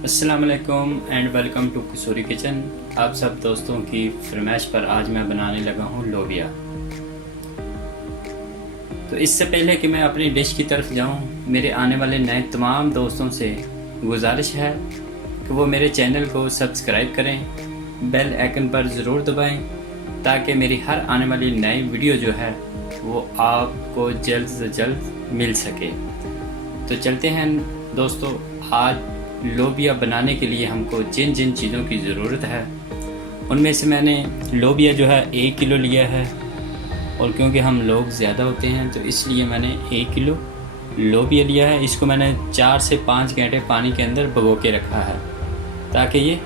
अस्सलाम वालेकुम and welcome to Kasuri kitchen. आप सब दोस्तों की फरमाइश पर आज मैं बनाने लगा हूँ लोबिया। तो इससे पहले कि मैं अपनी डिश की तरफ जाऊँ, मेरे आने वाले नए तमाम दोस्तों से गुजारिश है कि वो मेरे चैनल को सब्सक्राइब करें, बेल आइकन पर ज़रूर दबाएं ताकि मेरी हर आने वाली नई वीडियो जो है वो आपको जल्द से जल्द मिल सके। तो चलते हैं दोस्तों, आज लोबिया बनाने के लिए हमको जिन जिन चीज़ों की ज़रूरत है उनमें से मैंने लोबिया जो है 1 किलो लिया है, और क्योंकि हम लोग ज़्यादा होते हैं तो इसलिए मैंने 1 किलो लोबिया लिया है। इसको मैंने 4 से 5 घंटे पानी के अंदर भिगो के रखा है ताकि ये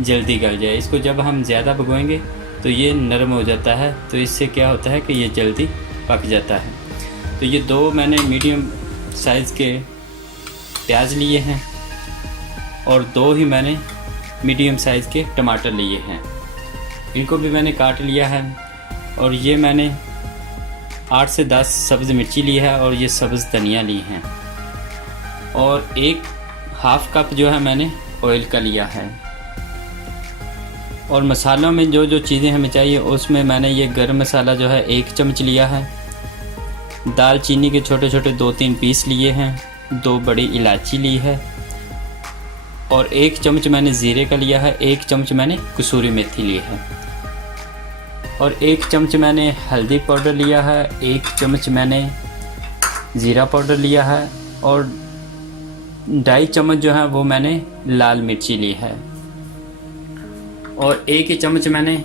जल्दी गल जाए। इसको जब हम ज़्यादा भिगोएंगे तो ये नरम हो जाता है, तो इससे क्या होता है कि ये जल्दी पक जाता है। तो ये 2 मैंने मीडियम साइज़ के प्याज लिए हैं और 2 ही मैंने मीडियम साइज़ के टमाटर लिए हैं, इनको भी मैंने काट लिया है। और ये मैंने 8 से 10 सब्ज़ मिर्ची ली है और ये सब्ज़ धनिया ली हैं, और 1/2 कप जो है मैंने ऑयल का लिया है। और मसालों में जो जो चीज़ें हमें चाहिए उसमें मैंने ये गरम मसाला जो है 1 चम्मच लिया है, दालचीनी के छोटे छोटे 2-3 पीस लिए हैं, 2 बड़ी इलायची ली है, और 1 चम्मच मैंने ज़ीरे का लिया है, 1 चम्मच मैंने कसूरी मेथी ली है, और 1 चम्मच मैंने हल्दी पाउडर लिया है, 1 चम्मच मैंने ज़ीरा पाउडर लिया है, और 2.5 चम्मच जो है वो मैंने लाल मिर्ची ली है, और 1 ही चम्मच मैंने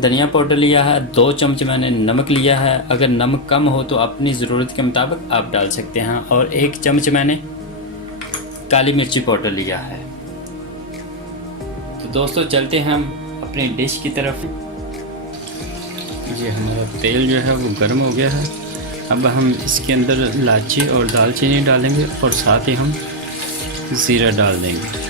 धनिया पाउडर लिया है, 2 चम्मच मैंने नमक लिया है। अगर नमक कम हो तो अपनी ज़रूरत के मुताबिक आप डाल सकते हैं, और 1 चम्मच मैंने काली मिर्ची पाउडर लिया है। तो दोस्तों चलते हैं हम अपनी डिश की तरफ। ये हमारा तेल जो है वो गर्म हो गया है। अब हम इसके अंदर इलायची और दालचीनी डालेंगे और साथ ही हम ज़ीरा डाल देंगे।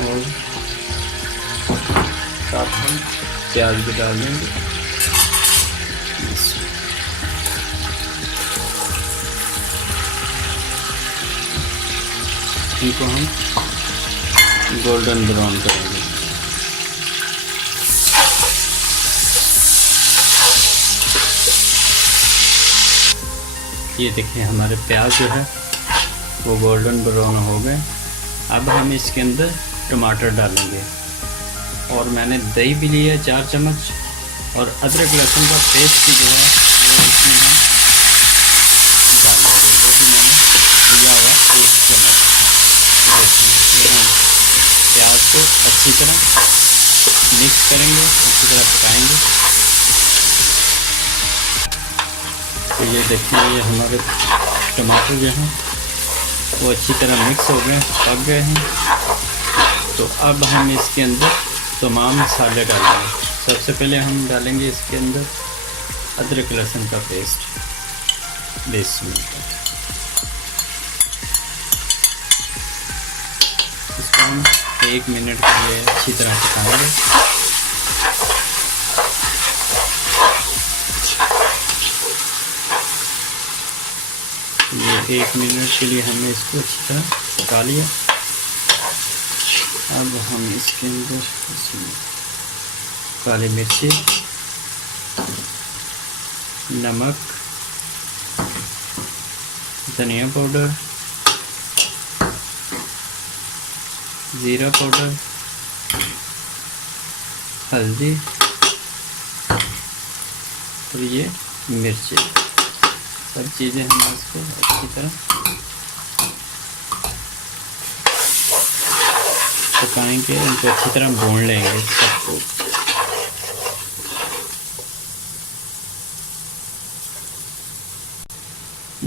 और साथ हम प्याज भी डाल देंगे। इनको हम गोल्डन ब्राउन करेंगे। ये देखिए हमारे प्याज जो है वो गोल्डन ब्राउन हो गए। अब हम इसके अंदर टमाटर डालेंगे, और मैंने दही भी लिया है 4 चम्मच, और अदरक लहसुन का पेस्ट जो है वो इसमें हम डालेंगे, वो भी मैंने लिया हुआ 1 चम्मच। देखिए हम प्याज को अच्छी तरह मिक्स करेंगे, अच्छी तरह पकाएंगे। तो ये देखिए ये हमारे टमाटर जो हैं वो अच्छी तरह मिक्स हो गए, पक गए हैं। तो अब हम इसके अंदर तमाम मसाले डालेंगे। सबसे पहले हम डालेंगे इसके अंदर अदरक लहसुन का पेस्ट। इसको हम 1 मिनट के लिए अच्छी तरह पकाएंगे। ये 1 मिनट के लिए हमने इसको अच्छी तरह पका लिया। अब हम इसके अंदर काली मिर्ची, नमक, धनिया पाउडर, ज़ीरा पाउडर, हल्दी और ये मिर्ची, सब चीज़ें हम इसको अच्छी तरह पकाएंगे, इनको अच्छी तरह भून लेंगे सबको।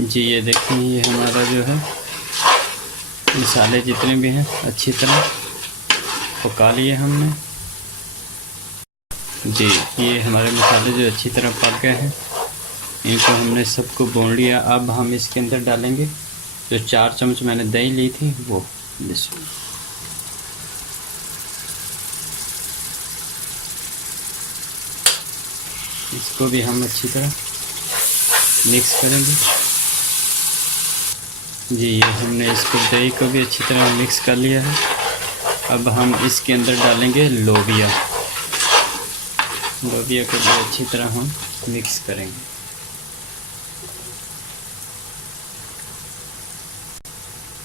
जी ये देखिए ये हमारा जो है मसाले जितने भी हैं अच्छी तरह पका लिए हमने। जी ये हमारे मसाले जो अच्छी तरह पक गए हैं, इनको हमने सबको भून लिया। अब हम इसके अंदर डालेंगे जो 4 चम्मच मैंने दही ली थी वो। इसको भी हम अच्छी तरह मिक्स करेंगे। जी ये हमने इसको दही को भी अच्छी तरह मिक्स कर लिया है। अब हम इसके अंदर डालेंगे लोबिया। लोबिया को भी अच्छी तरह हम मिक्स करेंगे।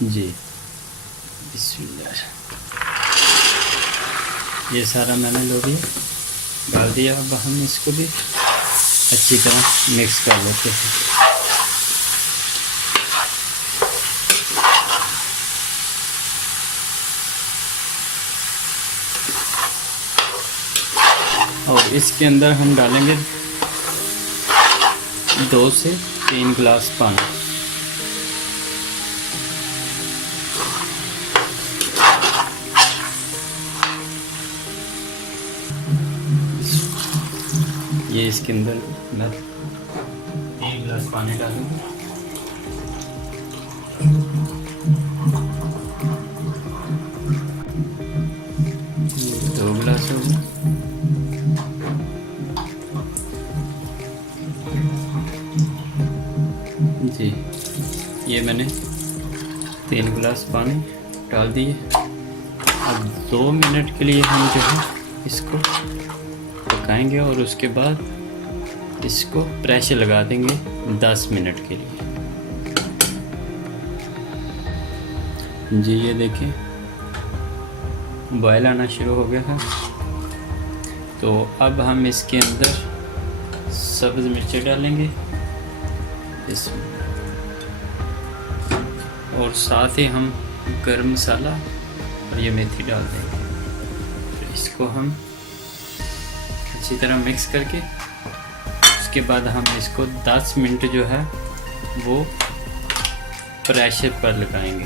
जी बिस्मिल्लाह। ये सारा मैंने लोबिया डाल दिया। अब हम इसको भी अच्छी तरह मिक्स कर लेते हैं। और इसके अंदर हम डालेंगे 2 से 3 गिलास पानी। ये इसके अंदर मैं 3 गिलास पानी डालूंगा। 2 गिलास हो गया। जी ये मैंने 3 गिलास पानी डाल दिए। अब 2 मिनट के लिए हम जो है इसको पकाएंगे और उसके बाद इसको प्रेशर लगा देंगे 10 मिनट के लिए। जी ये देखें बॉयल आना शुरू हो गया है। तो अब हम इसके अंदर सब्ज़ मिर्ची डालेंगे इसमें, और साथ ही हम गरम मसाला और ये मेथी डाल देंगे। तो इसको हम अच्छी तरह मिक्स करके उसके बाद हम इसको 10 मिनट जो है वो प्रेशर पर लगाएंगे।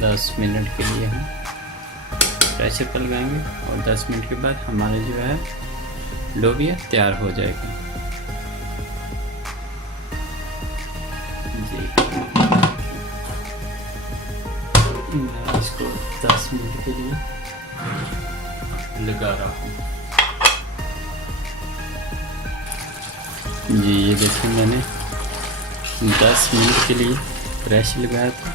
10 मिनट के लिए हम प्रेशर पर लगाएंगे और 10 मिनट के बाद हमारे जो है लोबिया तैयार हो जाएगा। जी मैं इसको 10 मिनट के लिए लगा रहा हूँ। जी ये देखिए मैंने 10 मिनट के लिए प्रेशर लगाया था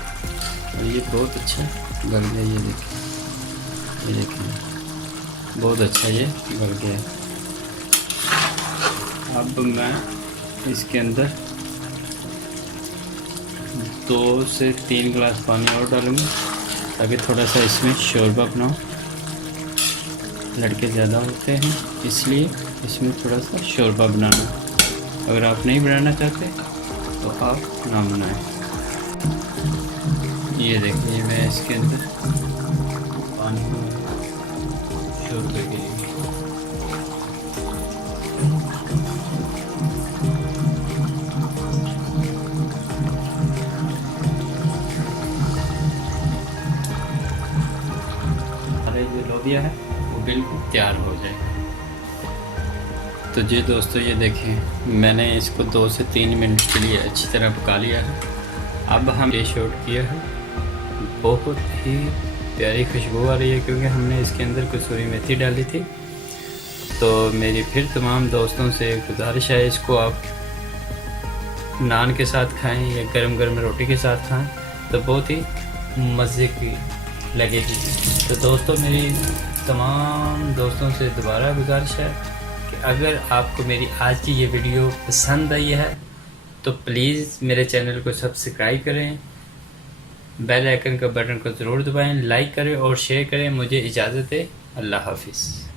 और ये बहुत अच्छा गल गया। ये देखिए बहुत अच्छा ये गल गया। अब मैं इसके अंदर 2 से 3 गिलास पानी और डालूँगा ताकि थोड़ा सा इसमें शोरबा बनाओ। लड़के ज़्यादा होते हैं इसलिए इसमें थोड़ा सा शोरबा बनाना। अगर आप नहीं बनाना चाहते तो आप ना बनाएं। ये देखिए मैं इसके अंदर पानी को शोरबे के लिए जो लोबिया है वो बिल्कुल तैयार हो जाएगा। तो जी दोस्तों ये देखें मैंने इसको 2 से 3 मिनट के लिए अच्छी तरह पका लिया है। अब हम डिश आउट किया है। बहुत ही प्यारी खुशबू आ रही है क्योंकि हमने इसके अंदर कसूरी मेथी डाली थी। तो मेरी फिर तमाम दोस्तों से गुजारिश है इसको आप नान के साथ खाएं या गरम गरम रोटी के साथ खाएं तो बहुत ही मज़े की लगेगी। तो दोस्तों मेरी तमाम दोस्तों से दोबारा गुजारिश है कि अगर आपको मेरी आज की ये वीडियो पसंद आई है तो प्लीज़ मेरे चैनल को सब्सक्राइब करें, बेल आइकन का बटन को ज़रूर दबाएं, लाइक करें और शेयर करें। मुझे इजाज़त है। अल्लाह हाफिज़।